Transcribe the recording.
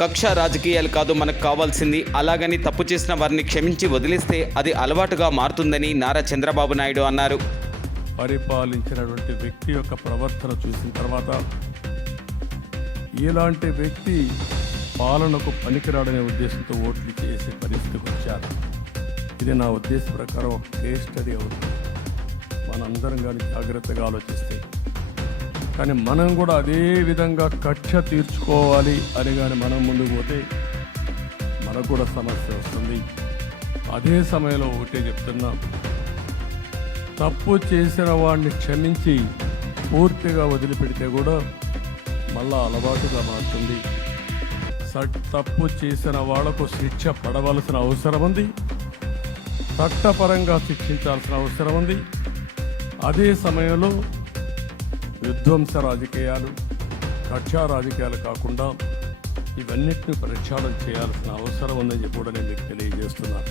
కక్ష రాజకీయాలు కాదు మనకు కావాల్సింది. అలాగని తప్పు చేసిన వారిని క్షమించి వదిలేస్తే అది అలవాటుగా మారుతుందని నారా చంద్రబాబు నాయుడు అన్నారు. పరిపాలించినటువంటి వ్యక్తి యొక్క ప్రవర్తన చూసిన తర్వాత ఇలాంటి వ్యక్తి పాలనకు పనికిరాడనే ఉద్దేశంతో ఓట్లు చేసే పరిస్థితికి వచ్చారు. ఇది నా ఉద్దేశ ప్రకారం ఒక కేస్ స్టడీ అవుతుంది. మనందరం కానీ జాగ్రత్తగా ఆలోచిస్తే, కానీ మనం కూడా అదే విధంగా కక్ష తీర్చుకోవాలి అని కానీ మనం ముందుకు పోతే మనకు కూడా సమస్య వస్తుంది. అదే సమయంలో ఒకటే చెప్తున్నా, తప్పు చేసిన వాడిని క్షమించి పూర్తిగా వదిలిపెడితే కూడా మళ్ళా అలవాటుగా మారుతుంది. తప్పు చేసిన వాళ్లకు శిక్ష పడవలసిన అవసరం ఉంది, చట్టపరంగా శిక్షించాల్సిన అవసరం ఉంది. అదే సమయంలో విధ్వంస రాజకీయాలు, కక్షా రాజకీయాలు కాకుండా ఇవన్నిటిని ప్రక్షాళన చేయాల్సిన అవసరం ఉందని చెప్పి కూడా నేను మీకు తెలియజేస్తున్నాను.